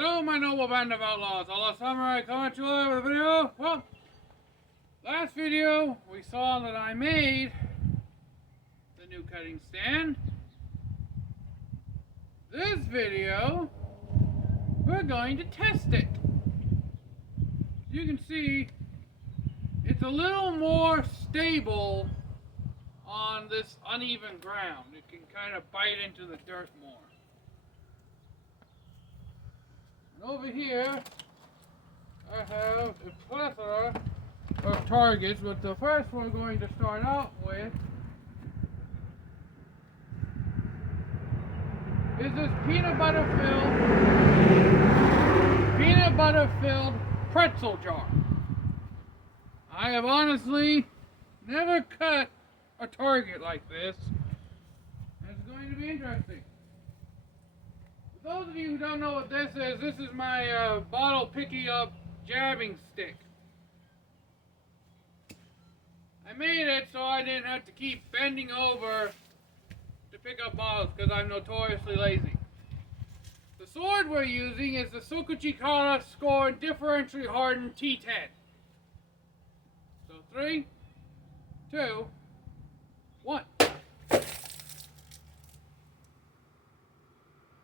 Hello, my noble band of outlaws. Outlaw Samurai coming to you with a video. Well, last video we saw that I made the new cutting stand. This video, we're going to test it. You can see it's a little more stable on this uneven ground. It can kind of bite into the dirt more. And over here, I have a plethora of targets, but the first we're going to start out with is this peanut butter filled pretzel jar. I have honestly never cut a target like this. It's going to be interesting. For those of you who don't know what this is my bottle picky up jabbing stick. I made it so I didn't have to keep bending over to pick up bottles because I'm notoriously lazy. The sword we're using is the Sokuchikara Scorn Differentially Hardened T10. So 3, 2, 1.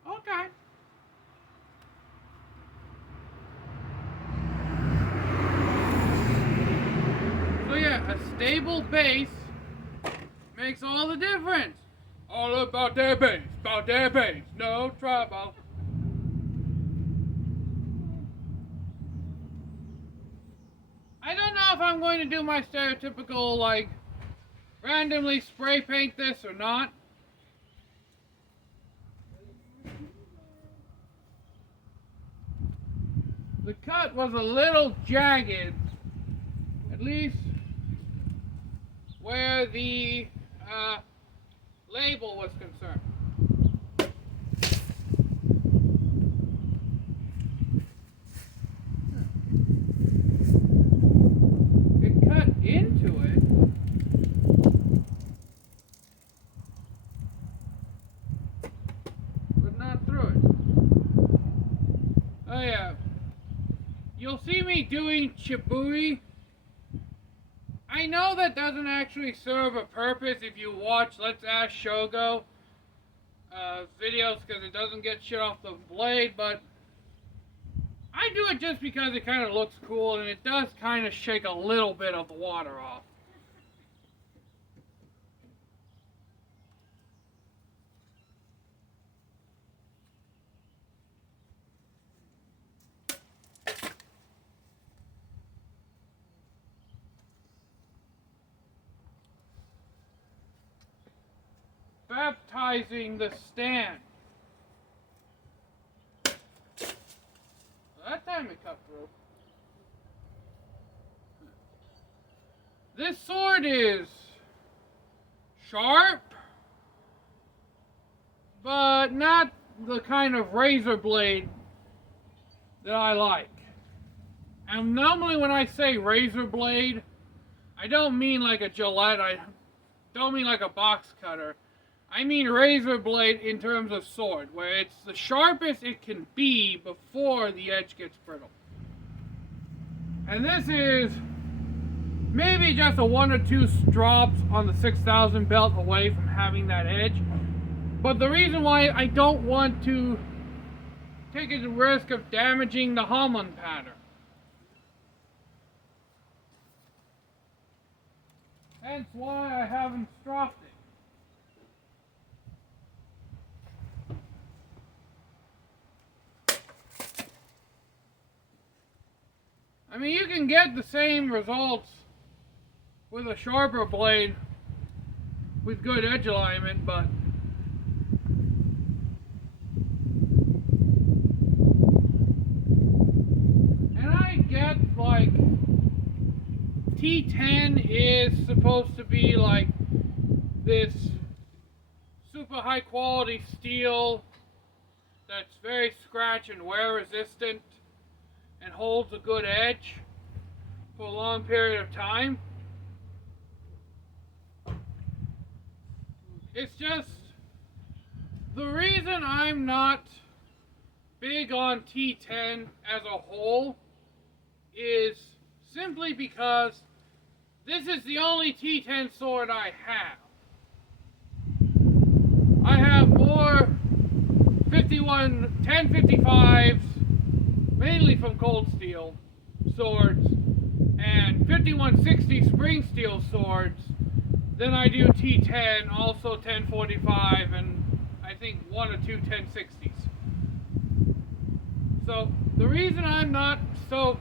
Okay. So yeah, a stable base makes all the difference. All about their base, no trouble. I don't know if I'm going to do my stereotypical, like, randomly spray paint this or not. The cut was a little jagged, at least where the label was concerned. It cut into it. But not through it. Oh yeah. You'll see me doing Chiburi. I know that doesn't actually serve a purpose if you watch Let's Ask Shogo videos because it doesn't get shit off the blade, but I do it just because it kind of looks cool and it does kind of shake a little bit of the water off. Baptizing the stand. That time it cut through. This sword is sharp, but not the kind of razor blade that I like. And normally when I say razor blade, I don't mean like a Gillette, I don't mean like a box cutter. I mean razor blade in terms of sword, where it's the sharpest it can be before the edge gets brittle. And this is maybe just a 1 or 2 drops on the 6000 belt away from having that edge. But the reason why I don't want to take the risk of damaging the Hamon pattern. Hence why I haven't stropped it. I mean, you can get the same results with a sharper blade with good edge alignment, but and I get like T10 is supposed to be like this super high quality steel that's very scratch and wear resistant and holds a good edge for a long period of time. It's just the reason I'm not big on T10 as a whole is simply because this is the only T10 sword I have. I have more 1055s, mainly from Cold Steel swords, and 5160 spring steel swords than I do T10, also 1045, and I think one or two 1060s. So the reason I'm not so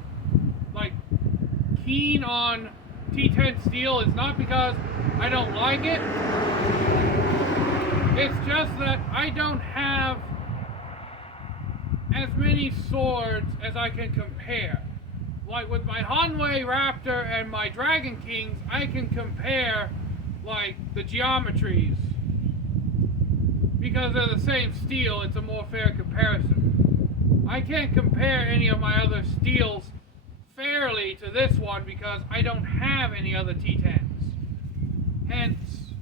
keen on T10 steel is not because I don't like it. It's just that I don't have as many swords as I can compare. Like with my Hanwei Raptor and my Dragon Kings, I can compare the geometries. Because they're the same steel, it's a more fair comparison. I can't compare any of my other steels fairly to this one because I don't have any other T10s. Hence,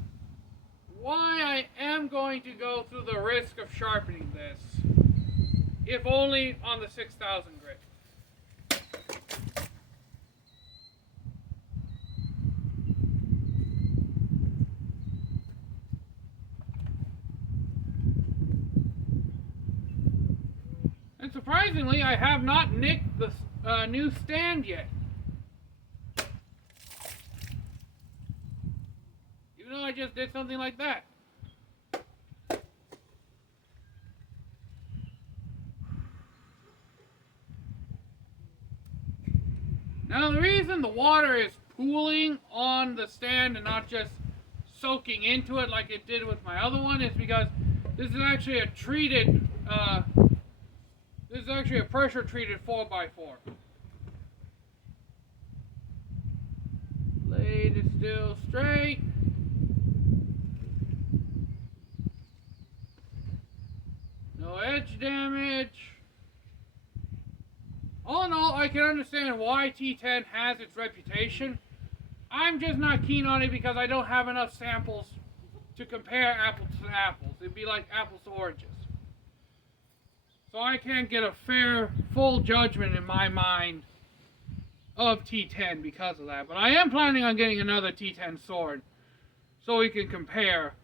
why I am going to go through the risk of sharpening this, if only on the 6000 grit. And surprisingly, I have not nicked the new stand yet. Even though I just did something like that. Now the reason the water is pooling on the stand and not just soaking into it like it did with my other one is because this is actually a treated, this is actually a pressure treated 4x4. Blade is still straight. No edge damage. All in all, I can understand why T10 has its reputation. I'm just not keen on it because I don't have enough samples to compare apples to apples. It'd be like apples to oranges. So I can't get a fair, full judgment in my mind of T10 because of that. But I am planning on getting another T10 sword so we can compare,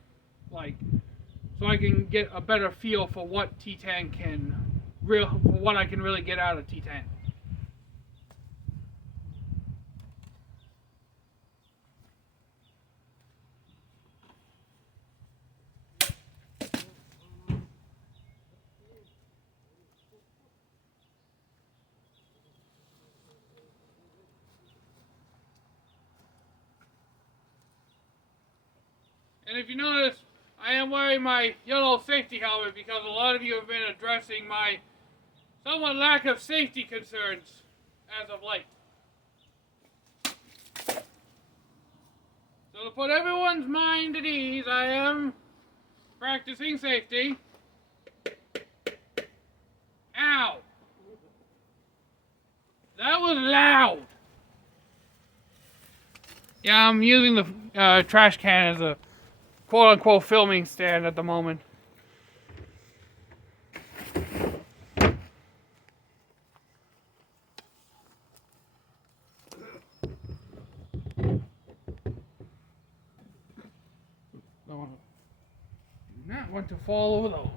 so I can get a better feel for what T10 for what I can really get out of T10. And if you notice, I am wearing my yellow safety helmet because a lot of you have been addressing my somewhat lack of safety concerns as of late. So to put everyone's mind at ease, I am practicing safety. Ow! That was loud! Yeah, I'm using the trash can as a quote-unquote filming stand at the moment. Do not want to fall over those.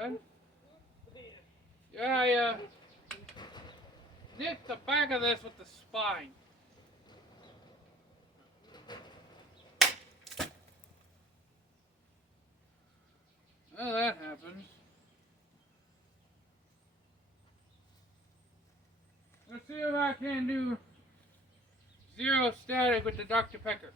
Good. Yeah, I nicked the back of this with the spine. Well, that happens. Let's see if I can do zero static with the Dr. Pecker.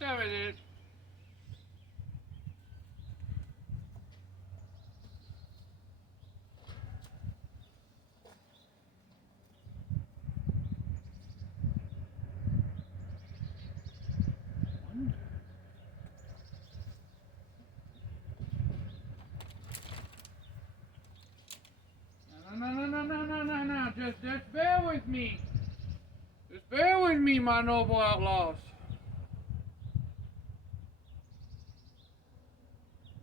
That time I did. No. Just bear with me. Just bear with me, my noble outlaws.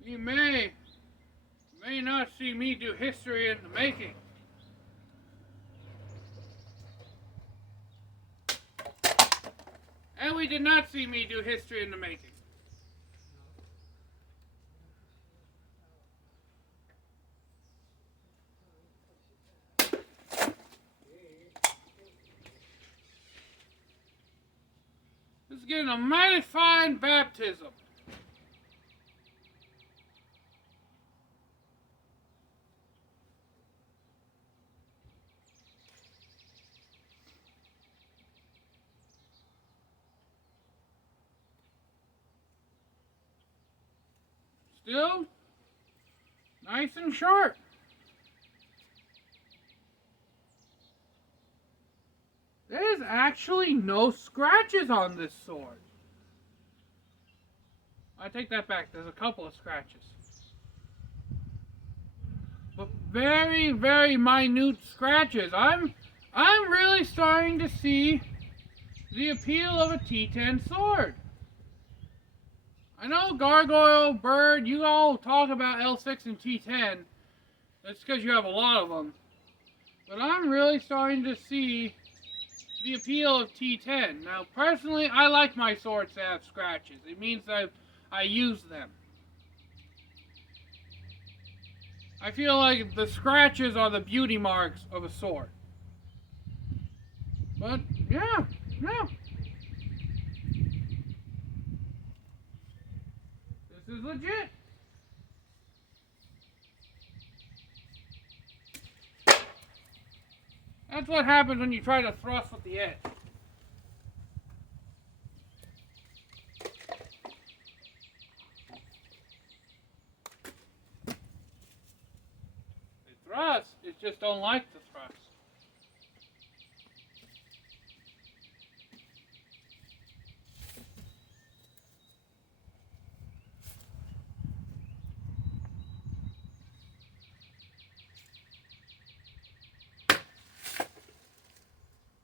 You may not see me do history in the making. And we did not see me do history in the making. This is getting a mighty fine baptism. Still nice and short. There's actually no scratches on this sword. I take that back. There's a couple of scratches. But very, very minute scratches. I'm really starting to see the appeal of a T10 sword. I know Gargoyle, Bird, you all talk about L6 and T10. That's because you have a lot of them. But I'm really starting to see the appeal of T10. Now, personally, I like my swords to have scratches. It means that I use them. I feel like the scratches are the beauty marks of a sword. But, yeah. This is legit. That's what happens when you try to thrust with the edge. They thrust, it just don't like the thrust.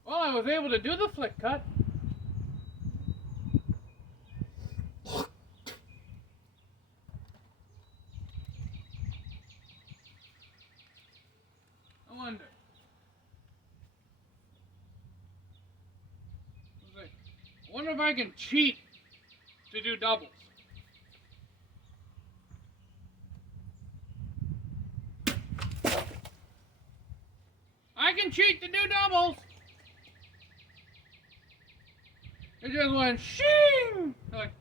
Well, I was able to do the flick cut. I wonder. I wonder if I can cheat to do doubles. I can cheat to do doubles. It just went shing. Like,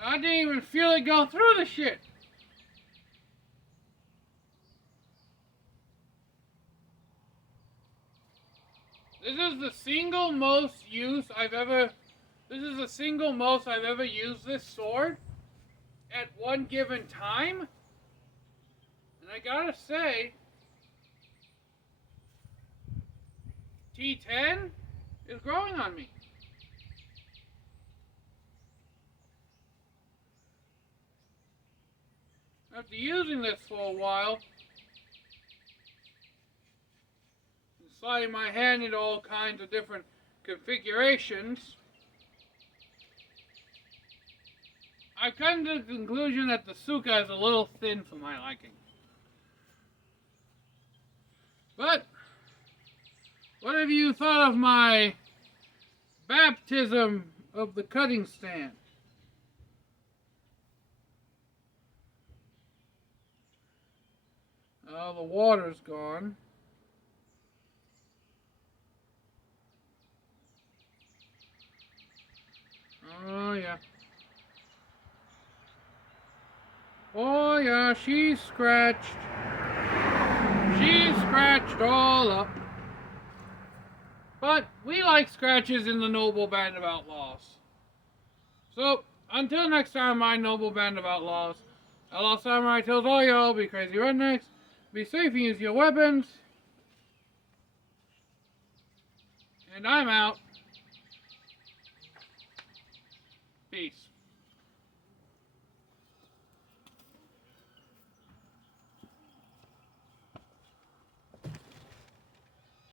I didn't even feel it go through the shit. This is the single most I've ever used this sword at one given time. And I gotta say, T10 is growing on me. After using this for a while, and sliding my hand into all kinds of different configurations, I've come to the conclusion that the Suka is a little thin for my liking. But what have you thought of my baptism of the cutting stand? Oh, the water's gone. Oh, yeah. Oh, yeah, she's scratched. She's scratched all up. But we like scratches in the Noble Band of Outlaws. So, until next time, my Noble Band of Outlaws, Outlaw Samurai tells all y'all, be crazy rednecks, be safe and use your weapons. And I'm out. Peace.